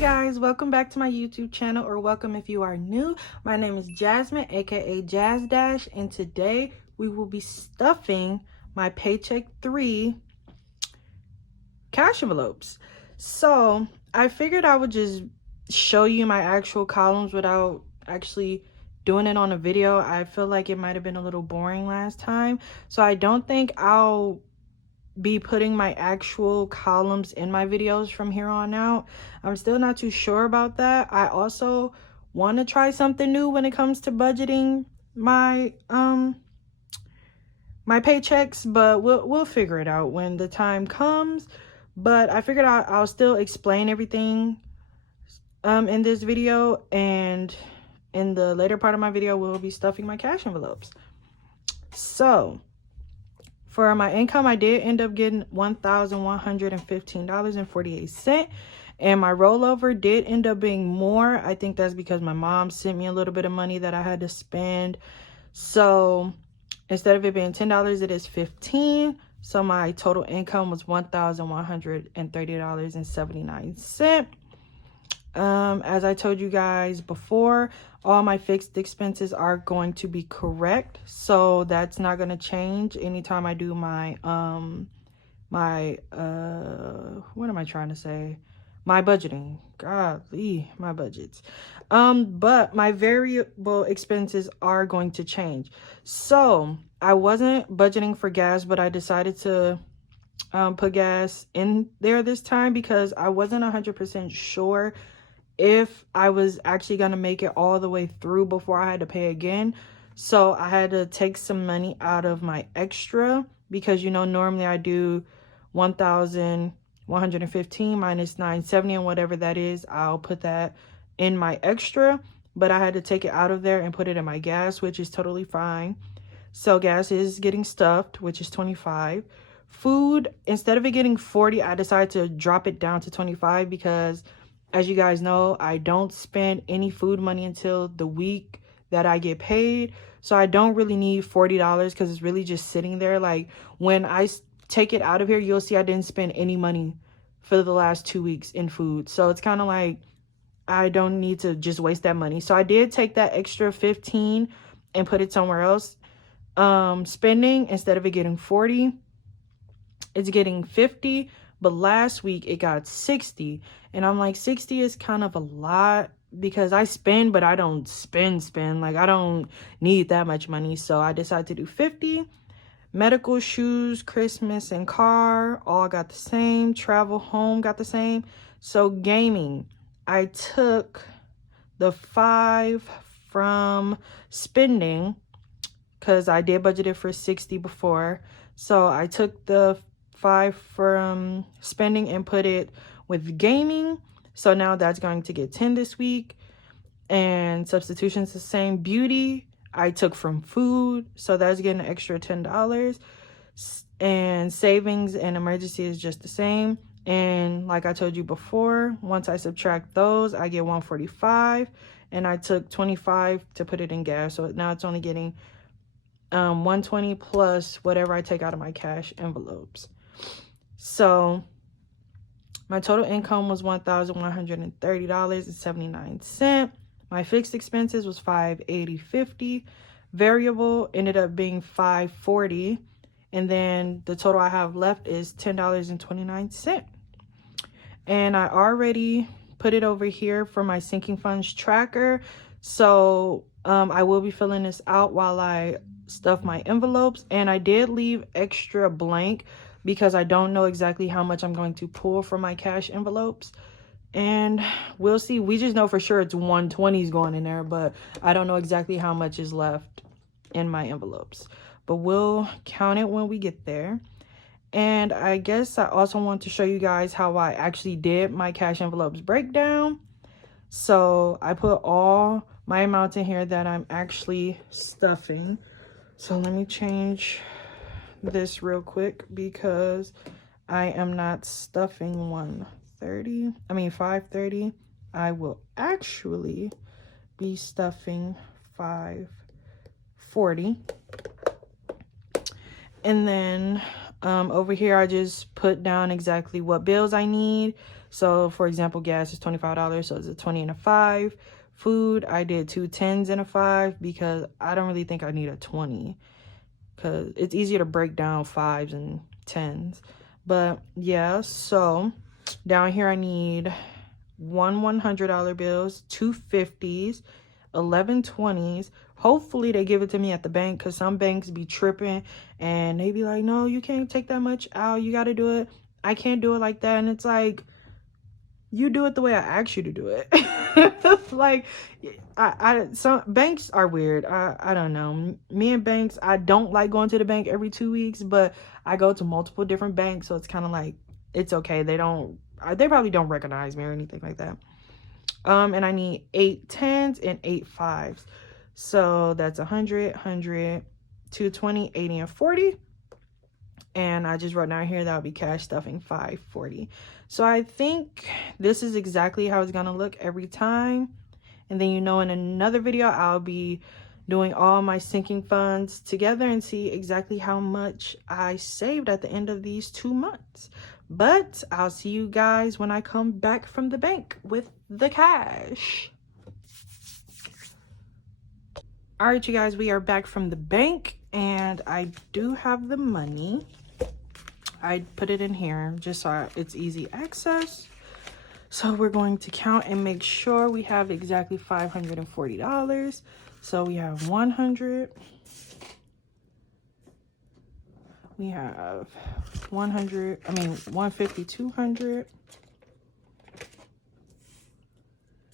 guys, welcome back to my YouTube channel, or welcome if you are new. My name is Jasmine, aka Jazz Dash, and today we will be stuffing my Paycheck 3 cash envelopes. So I figured I would just show you my actual columns without actually doing it on a video. I feel like it might have been a little boring last time, so I don't think I'll be putting my actual columns in my videos from here on out. I'm still not too sure about that. I also want to try something new when it comes to budgeting my my paychecks, but we'll figure it out when the time comes. But I figured I'll still explain everything in this video, and in the later part of my video we'll be stuffing my cash envelopes. So for my income, I did end up getting $1,115.48, and my rollover did end up being more. I think that's because my mom sent me a little bit of money that I had to spend. So instead of it being $10, it is $15. So my total income was $1,130.79. As I told you guys before, all my fixed expenses are going to be correct, so that's not going to change anytime I do my my budgeting. Golly, my budgets. But my variable expenses are going to change. So I wasn't budgeting for gas, but I decided to put gas in there this time because I wasn't 100% sure if I was actually going to make it all the way through before I had to pay again. So I had to take some money out of my extra because, you know, normally I do 1,115 minus 970 and whatever that is, I'll put that in my extra, but I had to take it out of there and put it in my gas, which is totally fine. So gas is getting stuffed, which is 25. Food, instead of it getting 40, I decided to drop it down to 25 because, as you guys know, I don't spend any food money until the week that I get paid. So I don't really need $40 because it's really just sitting there. Like, when I take it out of here, you'll see I didn't spend any money for the last 2 weeks in food. So it's kind of like I don't need to just waste that money. So I did take that extra 15 and put it somewhere else. Spending, instead of it getting 40, it's getting 50. But last week it got 60, and I'm like, 60 is kind of a lot because I spend, but I don't spend. Like, I don't need that much money. So I decided to do 50. Medical, shoes, Christmas, and car all got the same. Travel, home got the same. So gaming, I took the 5 from spending because I did budget it for 60 before. So I took the 5 from spending and put it with gaming. So now that's going to get 10 this week. And substitutions the same. Beauty, I took from food, so that's getting an extra $10. And savings and emergency is just the same. And like I told you before, once I subtract those, I get 145, and I took 25 to put it in gas. So now it's only getting 120 plus whatever I take out of my cash envelopes. So my total income was $1,130.79. My fixed expenses was $580.50. Variable ended up being $540, and then the total I have left is $10.29. And I already put it over here for my sinking funds tracker. So I will be filling this out while I stuff my envelopes, and I did leave extra blank because I don't know exactly how much I'm going to pull from my cash envelopes, and we'll see. We just know for sure it's 120s going in there, but I don't know exactly how much is left in my envelopes, but we'll count it when we get there. And I guess I also want to show you guys how I actually did my cash envelopes breakdown. So I put all my amounts in here that I'm actually stuffing. So let me change this real quick because I am not stuffing 530. I will actually be stuffing 540. And then over here I just put down exactly what bills I need. So for example, gas is $25, so it's a 20 and a 5. Food, I did 2 10s and a 5 because I don't really think I need a 20 because it's easier to break down 5s and 10s. But yeah, so down here I need one $100 bills, 2 50s, 11 20s. Hopefully they give it to me at the bank, because some banks be tripping and they be like, no, you can't take that much out, you got to do it. I can't do it like that. And it's like, you do it the way I asked you to do it. Like, some banks are weird. I don't know. Me and banks, I don't like going to the bank every 2 weeks, but I go to multiple different banks, so it's kind of like, it's okay. They probably don't recognize me or anything like that. And I need 8 10s and 8 5s. So that's 100, 100, 220, 80, and 40. And I just wrote down here that I'll be cash stuffing 540. So I think this is exactly how it's gonna look every time. And then, you know, in another video, I'll be doing all my sinking funds together and see exactly how much I saved at the end of these 2 months. But I'll see you guys when I come back from the bank with the cash. All right, you guys, we are back from the bank and I do have the money. I put it in here just so it's easy access. So we're going to count and make sure we have exactly $540. So we have 100. We have 150, 200.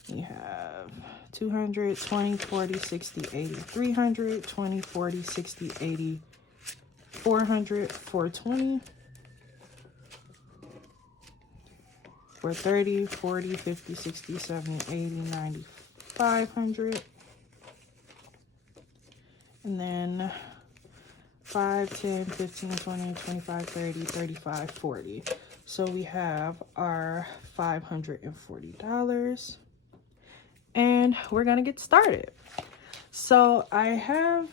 We have 200, 20, 40, 60, 80, 300, 20, 40, 60, 80, 400, 420, 430, 40, 50, 60, 70, 80, 90, 500. And then 5, 10, 15, 20, 25, 30, 35, 40. So we have our $540. And we're gonna get started. So I have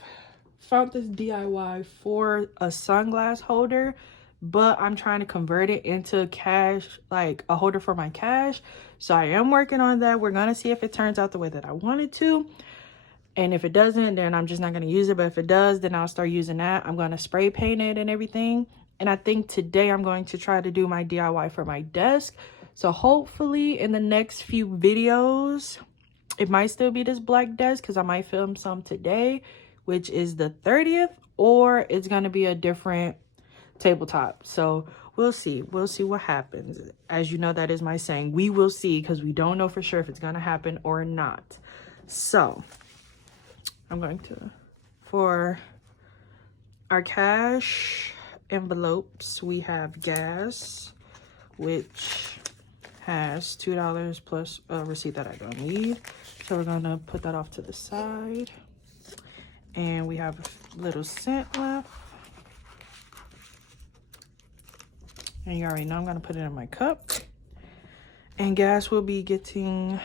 found this DIY for a sunglass holder, but I'm trying to convert it into cash, like a holder for my cash. So I am working on that. We're gonna see if it turns out the way that I want it to. And if it doesn't, then I'm just not gonna use it. But if it does, then I'll start using that. I'm gonna spray paint it and everything. And I think today I'm going to try to do my DIY for my desk. So hopefully in the next few videos, it might still be this black desk because I might film some today, which is the 30th, or it's going to be a different tabletop. So we'll see. We'll see what happens. As you know, that is my saying. We will see, because we don't know for sure if it's going to happen or not. So I'm going to, for our cash envelopes, we have gas, which has $2 plus a receipt that I don't need. So we're gonna put that off to the side. And we have a little cent left. And you already know I'm gonna put it in my cup. And gas will be getting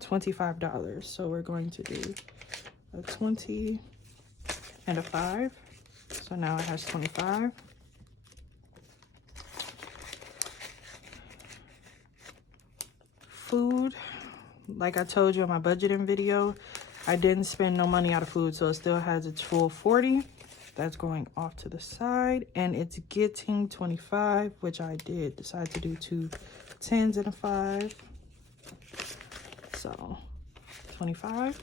$25. So we're going to do a 20 and a 5. So now it has 25. Food, like I told you in my budgeting video, I didn't spend no money out of food, so it still has its full 40. That's going off to the side, and it's getting 25, which I did decide to do 2 10s and a 5. So 25.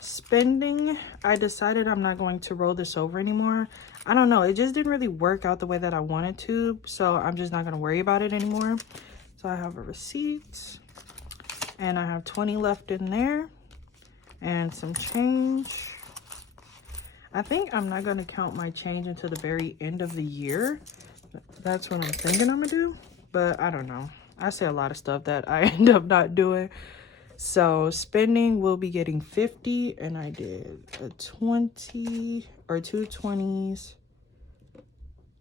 Spending, I decided I'm not going to roll this over anymore. I don't know, it just didn't really work out the way that I wanted to, so I'm just not going to worry about it anymore. So I have a receipt, and I have 20 left in there, and some change. I think I'm not going to count my change until the very end of the year. That's what I'm thinking I'm going to do, but I don't know. I say a lot of stuff that I end up not doing. So spending, will be getting 50, and I did a 20 or 2 20s.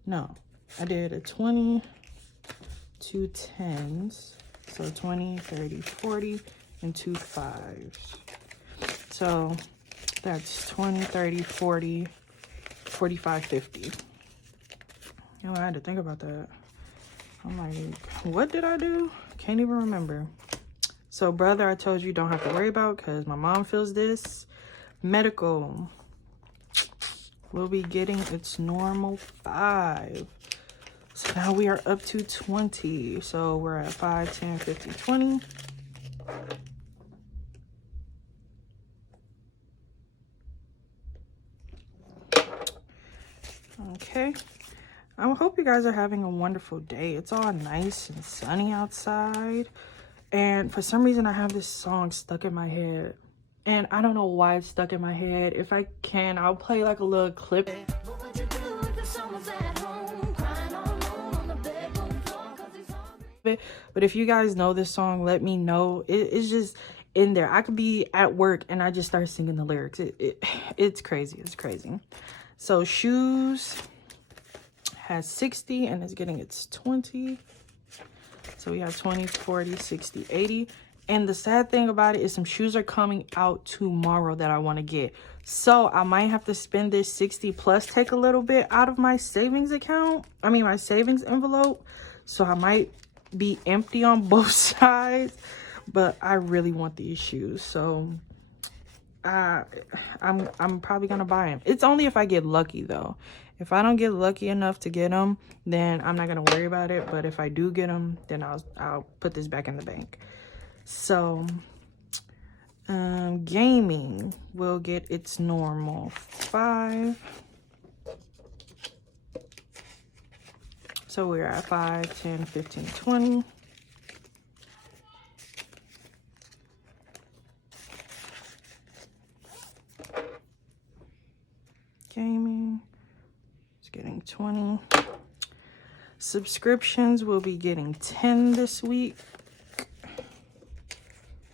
No, I did a 20, 2 10s. So 20, 30, 40, and 2 5s. So That's 20, 30, 40, 45, 50. Oh, I had to think about that. I'm like, what did I do? Can't even remember. So brother, I told you don't have to worry about because my mom feels this. Medical will be getting its normal 5. So now we are up to 20. So we're at 5, 10, 15, 20. Okay. I hope you guys are having a wonderful day. It's all nice and sunny outside. And for some reason, I have this song stuck in my head. And I don't know why it's stuck in my head. If I can, I'll play like a little clip. But if you guys know this song, let me know. It's just in there. I could be at work and I just start singing the lyrics. It's crazy. It's crazy. So shoes has 60 and it's getting its 20. So we have 20, 40, 60, 80. And the sad thing about it is some shoes are coming out tomorrow that I want to get. So I might have to spend this 60 plus, take a little bit out of my savings account. I mean, my savings envelope. So I might be empty on both sides. But I really want these shoes. So I'm probably going to buy them. It's only if I get lucky, though. If I don't get lucky enough to get them, then I'm not going to worry about it. But if I do get them, then I'll put this back in the bank. So, gaming will get its normal 5. So we're at 5, 10, 15, 20. Gaming is getting 20. Subscriptions will be getting 10 this week,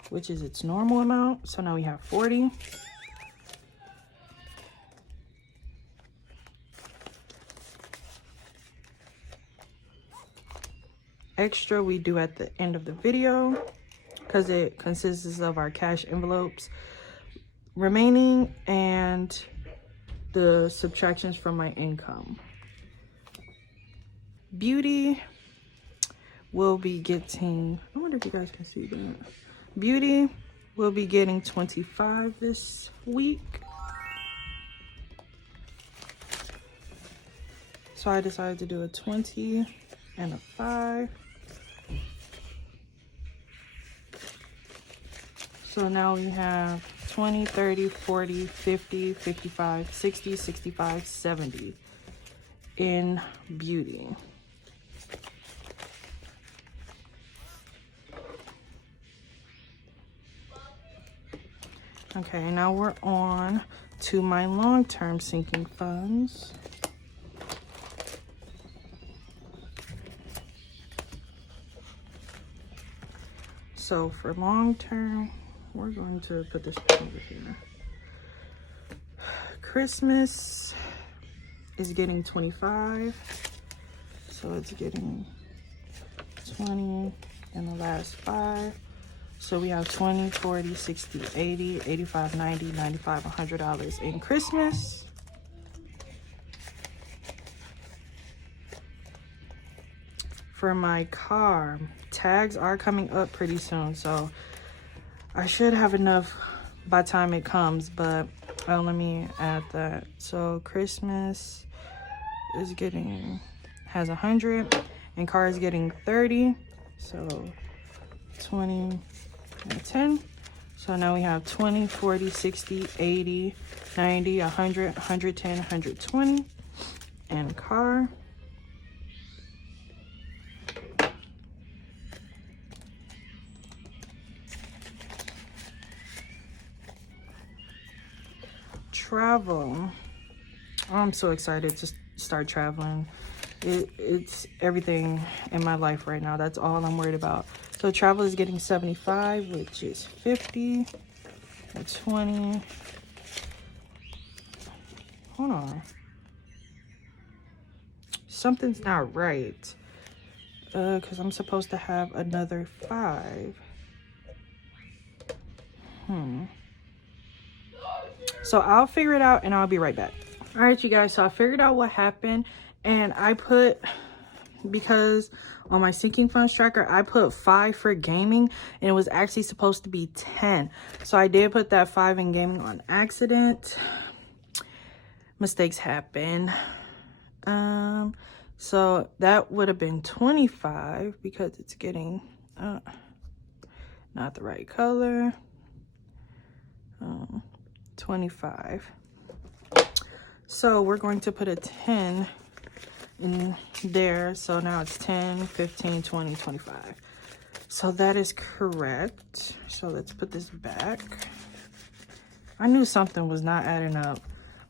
which is its normal amount. So now we have 40. Extra we do at the end of the video because it consists of our cash envelopes remaining and the subtractions from my income. Beauty will be getting, I wonder if you guys can see that. Beauty will be getting 25 this week. So I decided to do a 20 and a 5. So now we have 20, 30, 40, 50, 55, 60, 65, 70 in beauty. Okay, now we're on to my long-term sinking funds. So for long-term, we're going to put this over here. Christmas is getting 25. So it's getting 20 in the last 5. So we have 20, 40, 60, 80, 85, 90, 95, $100 in Christmas. For my car, tags are coming up pretty soon. So I should have enough by the time it comes, but let me add that. So Christmas is getting, has 100 and car is getting 30. So 20 and 10. So now we have 20, 40, 60, 80, 90, 100, 110, 120 and car. Travel. I'm so excited to start traveling. It's everything in my life right now. That's all I'm worried about. So travel is getting 75, which is 50, 20. Hold on. Something's not right. Because I'm supposed to have another 5. So I'll figure it out and I'll be right back. All right, you guys, so I figured out what happened, and I put, because on my sinking funds tracker, I put 5 for gaming, and it was actually supposed to be 10. So I did put that 5 in gaming on accident. Mistakes happen. So that would have been 25 because it's getting not the right color. 25. So we're going to put a 10 in there. So now it's 10, 15, 20, 25. So that is correct. So let's put this back. I knew something was not adding up,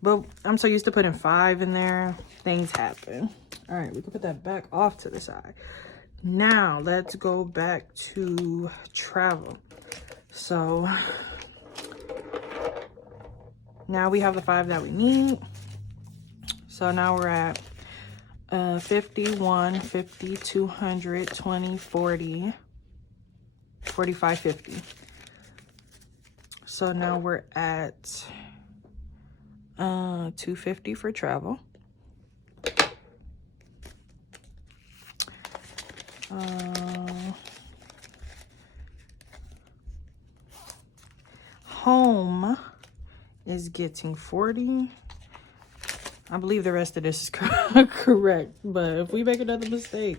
but I'm so used to putting 5 in there. Things happen. All right, we can put that back off to the side. Now let's go back to travel. So now we have the 5 that we need. So now we're at 51, 50, 200, 20, 40, 45, 50. So now we're at 250 for travel. Home is getting 40. I believe the rest of this is correct, but if we make another mistake,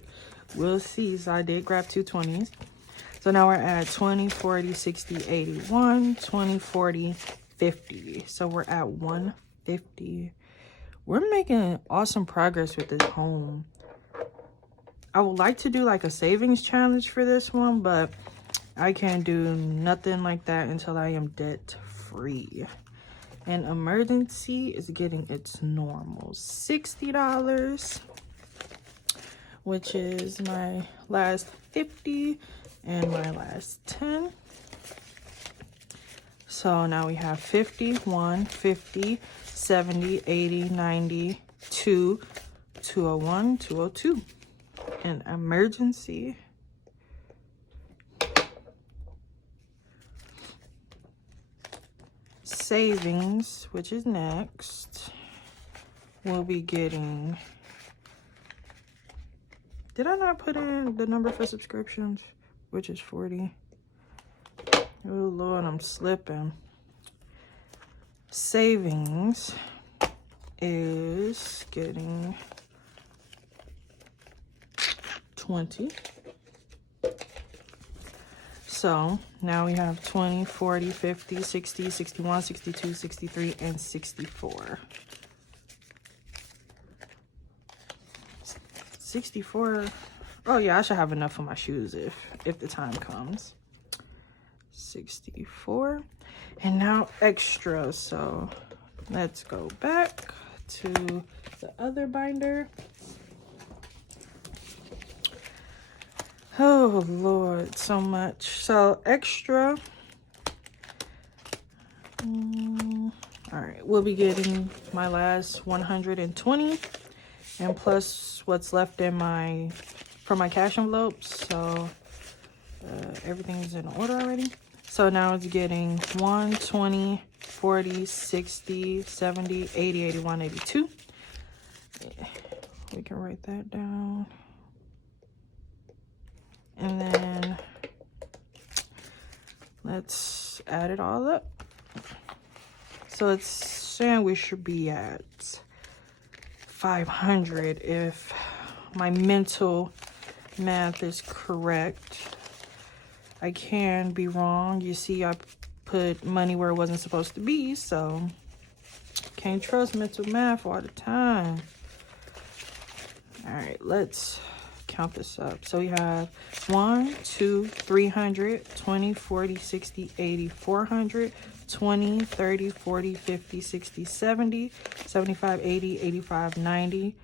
we'll see. So I did grab 2 20s. So now we're at 20, 40, 60, 81, 20, 40, 50. So we're at 150. We're making awesome progress with this home. I would like to do like a savings challenge for this one, but I can't do nothing like that until I am debt free. And emergency is getting its normal $60, which is my last 50 and my last 10. So now we have 51, 50, 70, 80, 90, 2, 201, 202. And emergency savings, which is next, we'll be getting, did I not put in the number for subscriptions, which is 40? Oh Lord, I'm slipping. Savings is getting 20. So now we have 20, 40, 50, 60, 61, 62, 63, and 64. 64. Oh yeah, I should have enough for my shoes if the time comes. 64. And now extra. So let's go back to the other binder. Oh Lord, so much. So extra. All right, we'll be getting my last 120 and plus what's left in from my cash envelopes. So everything's in order already. So now it's getting 120, 40, 60, 70, 80, 81, 82. We can write that down. And then let's add it all up. So it's saying we should be at 500 if my mental math is correct. I can be wrong. You see, I put money where it wasn't supposed to be, so can't trust mental math all the time. All right, let's count this up. So we have 1, 2, 300, 20, 40, 60, 80, 400, 20, 30, 40, 50, 60, 70, 75, 80, 85, 90,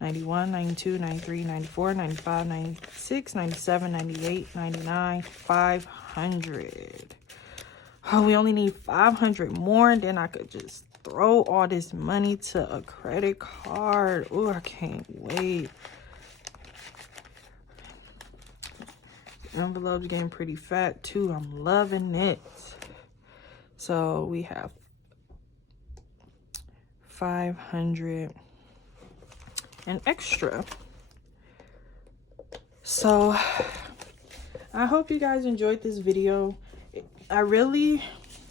91, 92, 93, 94, 95, 96, 97, 98, 99, 500. Oh, we only need 500 more, and then I could just throw all this money to a credit card. Oh, I can't wait. Envelope's getting pretty fat too. I'm loving it. So we have $500 and extra. So I hope you guys enjoyed this video. I really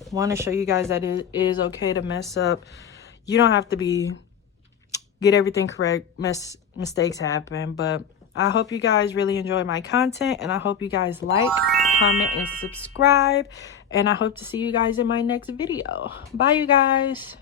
want to show you guys that it is okay to mess up. You don't have to get everything correct. Mistakes happen, but I hope you guys really enjoy my content, and I hope you guys like, comment, and subscribe, and I hope to see you guys in my next video. Bye, you guys.